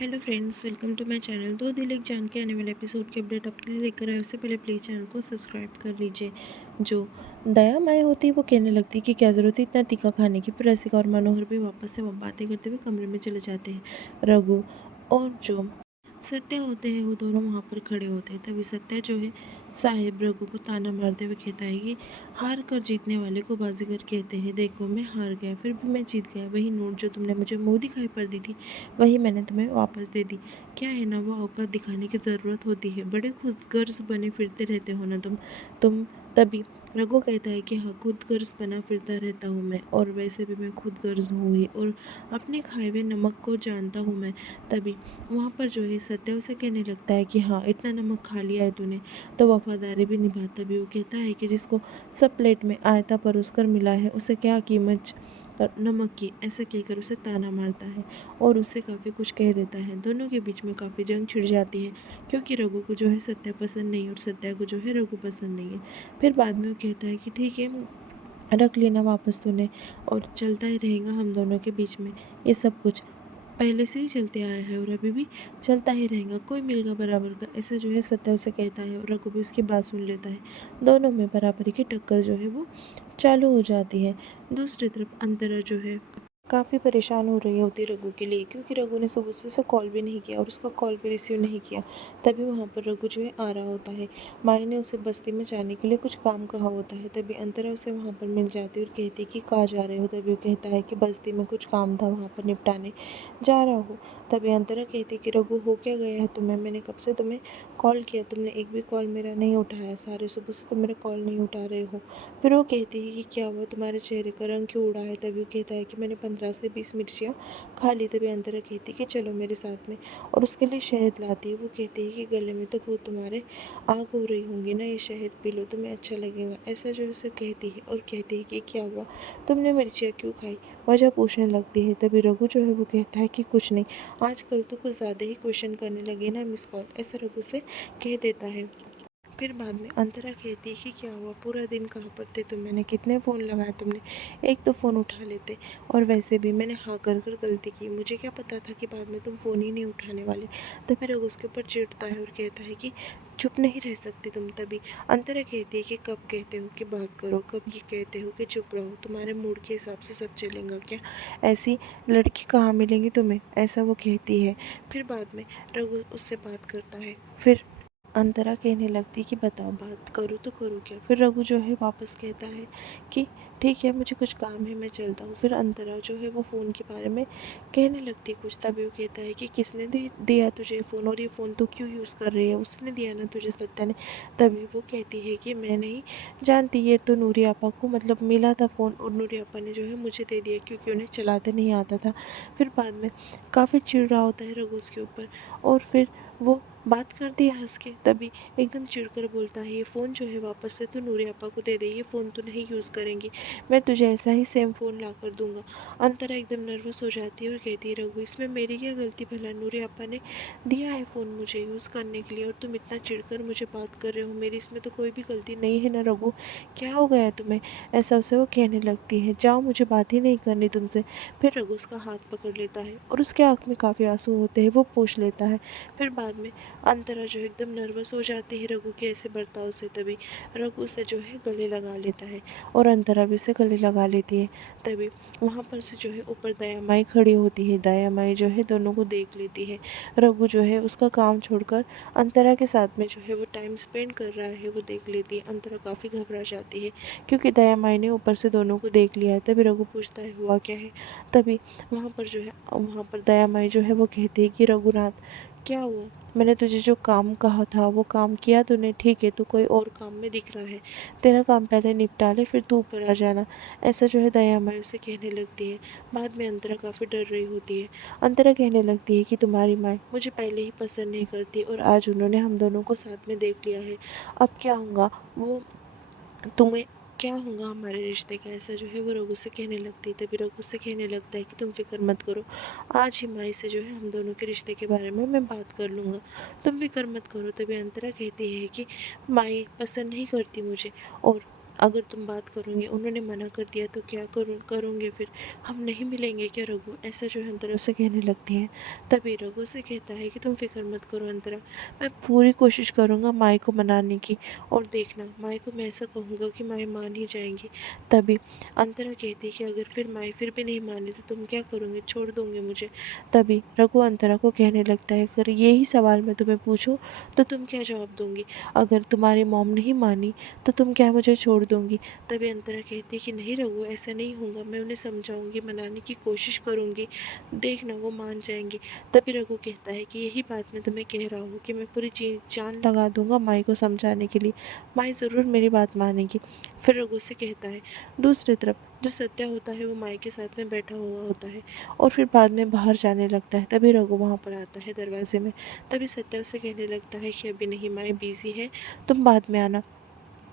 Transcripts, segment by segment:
Hello friends, welcome to my channel. दो दिल एक जान के आने वाले एपिसोड की अपडेट आपके लिए लेकर आए। उससे पहले प्लीज़ चैनल को सब्सक्राइब कर लीजिए। जो दया माई होती वो कहने लगती कि क्या ज़रूरत है इतना तीखा खाने की। फिर रसिका और मनोहर भी वापस से बातें करते हुए कमरे में चले जाते हैं। रघु और जो सत्या होते हैं वो दोनों वहाँ पर खड़े होते हैं। तभी सत्या जो है साहेब रघु को ताना मारते हुए कहता है कि हार कर जीतने वाले को बाजीगर कहते हैं। देखो मैं हार गया फिर भी मैं जीत गया। वही नोट जो तुमने मुझे मुँह दिखाई पर दी थी वही मैंने तुम्हें वापस दे दी। क्या है ना, वो औकात दिखाने की ज़रूरत होती है। बड़े खुदगर्ज बने फिरते रहते हो ना तुम तभी रघु कहता है कि हाँ, खुदगर्ज बना फिरता रहता हूँ मैं, और वैसे भी मैं खुदगर्ज हूँ ही, और अपने खाए हुए नमक को जानता हूँ मैं। तभी वहाँ पर जो है सत्या उसे कहने लगता है कि हाँ, इतना नमक खा लिया है तूने तो वफादारी भी निभाता भी। वो कहता है कि जिसको सब प्लेट में आयता परोस कर मिला है उसे क्या कीमत नमक की, ऐसा कहकर उसे ताना मारता है और उससे काफ़ी कुछ कह देता है। दोनों के बीच में काफ़ी जंग छिड़ जाती है क्योंकि रघु को जो है सत्या पसंद नहीं और सत्या को जो है रघु पसंद नहीं है। फिर बाद में वो कहता है कि ठीक है, रख लेना वापस तूने, और चलता ही रहेगा हम दोनों के बीच में ये सब कुछ। पहले से ही चलते आया है और अभी भी चलता ही रहेगा, कोई मिलेगा बराबर का, ऐसा जो है सत्या उसे कहता है और रघु भी उसकी बात सुन लेता है। दोनों में बराबरी की टक्कर जो है वो चालू हो जाती है। दूसरी तरफ अंतरा जो है काफ़ी परेशान हो रही होती रघु के लिए, क्योंकि रघु ने सुबह से उसे कॉल भी नहीं किया और उसका कॉल भी रिसीव नहीं किया। तभी वहाँ पर रघु जो है आ रहा होता है। माई ने उसे बस्ती में जाने के लिए कुछ काम कहा होता है। तभी अंतरा उसे वहाँ पर मिल जाती है और कहती है कि कहाँ जा रहे हो। तभी वो कहता है कि बस्ती में कुछ काम था, वहाँ पर निपटाने जा रहा हूँ। तभी अंतरा कहती कि रघु, हो क्या गया है तुम्हें? मैंने कब से तुम्हें कॉल किया, तुमने एक भी कॉल मेरा नहीं उठाया। सारे सुबह से तुम मेरा कॉल नहीं उठा रहे हो। फिर वो कहती है कि क्या हुआ, तुम्हारे चेहरे का रंग क्यों उड़ा है? तभी वो कहता है कि मैंने 15 से 20 मिर्चियाँ खा ली। तभी अंतरा कहती कि चलो मेरे साथ में, और उसके लिए शहद लाती है। वो कहती है कि गले में तो बहुत तुम्हारे आग हो रही होंगी ना, ये शहद पी लो, तुम्हें अच्छा लगेगा, ऐसा जो उसे कहती है। और कहती है कि क्या हुआ, तुमने मिर्चियाँ क्यों खाई, वजह पूछने लगती है। तभी रघु जो है वो कहता है कि कुछ नहीं, आजकल तो कुछ ज़्यादा ही क्वेश्चन करने लगे ना मिस कॉल, ऐसा रघु से कह देता है। फिर बाद में अंतरा कहती है कि क्या हुआ, पूरा दिन कहाँ पर थे तुम, मैंने कितने फ़ोन लगाए, तुमने एक तो फ़ोन उठा लेते, और वैसे भी मैंने हाँ कर कर गलती की, मुझे क्या पता था कि बाद में तुम फ़ोन ही नहीं उठाने वाले। तो फिर रघु उसके ऊपर चिढ़ता है और कहता है कि चुप नहीं रह सकती तुम। तभी अंतरा कहती है कि कब कहते हो कि बात करो, कब ये कहते हो कि चुप रहो, तुम्हारे मूड के हिसाब से सब चलेगा क्या, ऐसी लड़की कहाँ मिलेंगी तुम्हें, ऐसा वो कहती है। फिर बाद में रघु उससे बात करता है। फिर अंतरा कहने लगती कि बताओ, बात करूँ तो करूँ क्या। फिर रघु जो है वापस कहता है कि ठीक है, मुझे कुछ काम है, मैं चलता हूँ। फिर अंतरा जो है वो फ़ोन के बारे में कहने लगती कुछ। तभी वो कहता है कि किसने दिया तुझे फ़ोन, और ये फ़ोन तू क्यों यूज़ कर रही है, उसने दिया ना तुझे, सत्या ने। तभी वो कहती है कि मैं नहीं जानती, ये तो नूरी आपा को मतलब मिला था फ़ोन, और नूरी आपा ने जो है मुझे दे दिया क्योंकि उन्हें चलाते नहीं आता था। फिर बाद में काफ़ी चिढ़ रहा होता है रघु उसके ऊपर, और फिर वो बात करती है हंस के। तभी एकदम चिढ़कर बोलता है, ये फ़ोन जो है वापस से तू नूरी आपा को दे दे, ये फ़ोन तो नहीं यूज़ करेंगी, मैं तुझे ऐसा ही सेम फ़ोन ला कर दूँगा। अंतरा एकदम नर्वस हो जाती है और कहती है, रघु इसमें मेरी क्या गलती, भला नूरी आपा ने दिया है फ़ोन मुझे यूज़ करने के लिए, और तुम इतना चिढ़कर मुझे बात कर रहे हो, मेरी इसमें तो कोई भी गलती नहीं है ना रघु, क्या हो गया तुम्हें, ऐसा उसे वो कहने लगती है। जाओ, मुझे बात ही नहीं करनी तुमसे। फिर रघु उसका हाथ पकड़ लेता है और उसके आँख में काफ़ी आंसू होते हैं, वो पूछ लेता है। फिर बाद में अंतरा जो एकदम नर्वस हो जाती है रघु के ऐसे बर्ताव से। तभी रघु उसे जो है गले लगा लेता है और अंतरा भी उसे गले लगा लेती है। तभी वहाँ पर से जो है ऊपर दया माई खड़ी होती है। दया माई जो है दोनों को देख लेती है। रघु जो है उसका काम छोड़कर अंतरा के साथ में जो है वो टाइम स्पेंड कर रहा है, वो देख लेती है। अंतरा काफ़ी घबरा जाती है क्योंकि दया माई ने ऊपर से दोनों को देख लिया है। तभी रघु पूछता है हुआ क्या है। तभी वहाँ पर दया माई जो है वो कहती है कि रघुनाथ, क्या हुआ, मैंने तुझे जो काम कहा था वो काम किया तूने, ठीक है, तू कोई और काम में दिख रहा है, तेरा काम पहले निपटा ले फिर तू ऊपर आ जाना, ऐसा जो है दया माई उसे कहने लगती है। बाद में अंतरा काफ़ी डर रही होती है। अंतरा कहने लगती है कि तुम्हारी माँ मुझे पहले ही पसंद नहीं करती और आज उन्होंने हम दोनों को साथ में देख लिया है, अब क्या होगा, वो तुम्हें क्या होगा हमारे रिश्ते का, ऐसा जो है वो रघु से कहने लगती है। तभी रघु से कहने लगता है कि तुम फिक्र मत करो, आज ही माई से जो है हम दोनों के रिश्ते के बारे में मैं बात कर लूँगा, तुम फिक्र मत करो। तभी अंतरा कहती है कि माई पसंद नहीं करती मुझे, और अगर तुम बात करोगे, उन्होंने मना कर दिया तो क्या करोगे फिर? हम नहीं मिलेंगे क्या रघु? ऐसा जो है अंतरा उससे कहने लगती है। तभी रघु से कहता है कि तुम फिक्र मत करो अंतरा, मैं पूरी कोशिश करूँगा माई को मनाने की, और देखना माई को मैं ऐसा कहूँगा कि माई मान ही जाएंगी। तभी अंतरा कहती है कि अगर फिर माई फिर भी नहीं मानी तो तुम क्या करोगे, छोड़ दोगे मुझे? तभी रघु अंतरा को कहने लगता है, अगर यही सवाल मैं तुम्हें पूछूं तो तुम क्या जवाब दोगी? अगर तुम्हारी मॉम नहीं मानी तो तुम क्या मुझे छोड़ दोगी? तभी अंतरा कहती है कि नहीं रघु, ऐसा नहीं होगा, मैं उन्हें समझाऊंगी, मनाने की कोशिश करूंगी, देखना वो मान जाएंगी। तभी रघु कहता है कि यही बात मैं तुम्हें कह रहा हूँ कि मैं पूरी जान लगा दूंगा माई को समझाने के लिए, माई ज़रूर मेरी बात मानेगी। फिर रघु से कहता है, दूसरी तरफ जो सत्या होता है वो माई के साथ में बैठा हुआ होता है और फिर बाद में बाहर जाने लगता है। तभी रघु वहाँ पर आता है दरवाजे में। तभी सत्या उसे कहने लगता है कि अभी नहीं माई, बिज़ी है, तुम बाद में आना।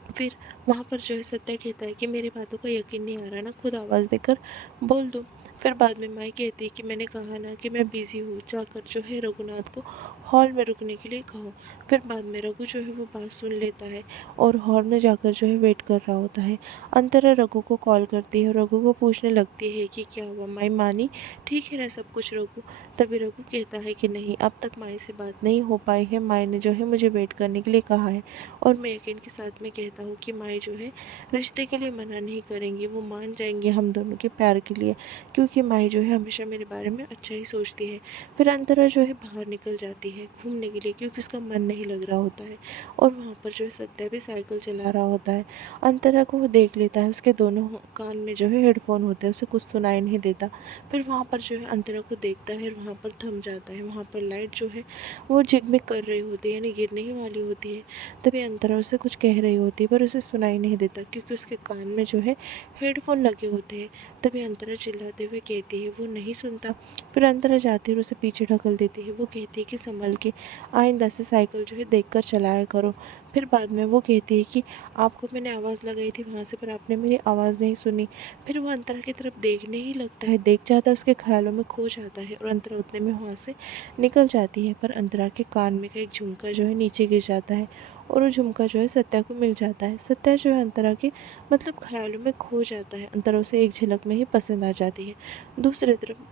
फिर वहाँ पर जो है सत्या कहता है कि मेरी बातों का यकीन नहीं आ रहा ना, खुद आवाज़ देकर बोल दो। फिर बाद में माई कहती है कि मैंने कहा ना कि मैं बिज़ी हूँ, जाकर जो है रघुनाथ को हॉल में रुकने के लिए कहो। फिर बाद में रघु जो है वो बात सुन लेता है और हॉल में जाकर जो है वेट कर रहा होता है। अंतरा रघु को कॉल करती है और रघु को पूछने लगती है कि क्या हुआ, माई मानी, ठीक है ना सब कुछ रघु? तभी रघु कहता है कि नहीं, अब तक माई से बात नहीं हो पाई है, माई ने जो है मुझे वेट करने के लिए कहा है, और मैं यकीन के साथ में कहता हूँ कि माई जो है रिश्ते के लिए मना नहीं करेंगी, वो मान जाएंगी हम दोनों के प्यार के लिए, क्योंकि माई जो है हमेशा मेरे बारे में अच्छा ही सोचती है। फिर अंतरा जो है बाहर निकल जाती है घूमने के लिए, क्योंकि उसका मन नहीं लग रहा होता है, और वहाँ पर जो है सत्या भी साइकिल चला रहा होता है। अंतरा को वो देख लेता है, उसके दोनों कान में जो है हेडफोन होते हैं, उसे कुछ सुनाई नहीं देता। फिर वहाँ पर जो है अंतरा को देखता है, वहाँ पर थम जाता है। वहाँ पर लाइट जो है वो झिकमिक कर रही होती है, यानी गिरने ही वाली होती है। तभी अंतरा उससे कुछ कह रही होती है पर उसे सुनाई नहीं देता, क्योंकि उसके कान में जो है हेडफोन लगे होते हैं। तभी अंतरा चिल्लाते हुए कहती है, वो नहीं सुनता। फिर अंतरा जाती है और उसे पीछे ढकल देती है। वो कहती है कि संभल के, आइंदा से साइकिल जो है देख कर चलाया करो। फिर बाद में वो कहती है कि आपको मैंने आवाज़ लगाई थी वहाँ से, पर आपने मेरी आवाज़ नहीं सुनी। फिर वो अंतरा की तरफ देखने ही लगता है, देख जाता है, उसके ख्यालों में खो जाता है, और अंतरा उतने में वहाँ से निकल जाती है। पर अंतरा के कान में का एक झुमका जो है नीचे गिर जाता है, और वो झुमका जो है सत्या को मिल जाता है। सत्या जो है अंतरा के मतलब ख्यालों में खो जाता है, अंतरा उसे एक झलक में ही पसंद आ जाती है। दूसरी तरफ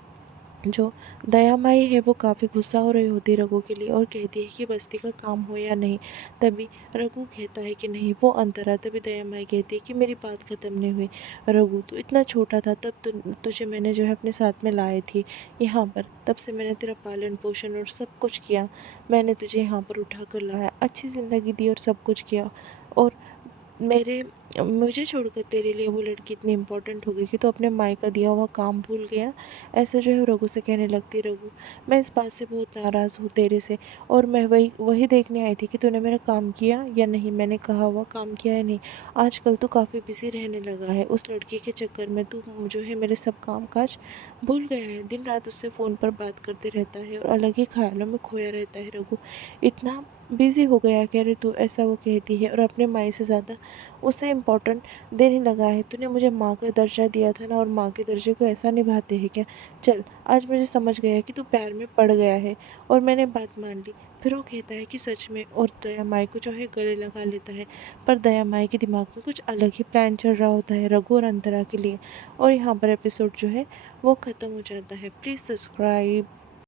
जो दया माई है वो काफ़ी गुस्सा हो रही होती है रघु के लिए, और कहती है कि बस्ती का काम हो या नहीं। तभी रघु कहता है कि नहीं, वो अंतरा। तभी दया माई कहती है कि मेरी बात ख़त्म नहीं हुई रघु, तू इतना छोटा था तब तुझे मैंने जो है अपने साथ में लाई थी यहाँ पर, तब से मैंने तेरा पालन पोषण और सब कुछ किया, मैंने तुझे यहाँ पर उठा कर लाया, अच्छी ज़िंदगी दी और सब कुछ किया, और मेरे मुझे छोड़कर तेरे लिए वो लड़की इतनी इम्पोर्टेंट हो गई कि तो अपने माई का दिया हुआ काम भूल गया। ऐसे जो है रघु से कहने लगती, रघु मैं इस बात से बहुत नाराज़ हूँ तेरे से, और मैं वही वही देखने आई थी कि तूने मेरा काम किया या नहीं, मैंने कहा हुआ काम किया या नहीं। आजकल तू काफ़ी बिजी रहने लगा है, उस लड़की के चक्कर में तू जो है मेरे सब काम काज भूल गया है, दिन रात उससे फ़ोन पर बात करते रहता है और अलग ही ख्यालों में खोया रहता है रघु, इतना बिज़ी हो गया कह रहे तू, ऐसा वो कहती है, और अपने माई से ज़्यादा उसे इम्पोर्टेंट देने लगा है। तूने मुझे माँ का दर्जा दिया था ना, और माँ के दर्जे को ऐसा निभाते हैं क्या? चल, आज मुझे समझ गया है कि तू प्यार में पड़ गया है, और मैंने बात मान ली। फिर वो कहता है कि सच में, और दया माई को जो है गले लगा लेता है। पर दया माई के दिमाग में कुछ अलग ही प्लान चल रहा होता है रघु और अंतरा के लिए, और यहाँ पर एपिसोड जो है वो ख़त्म हो जाता है। Please subscribe.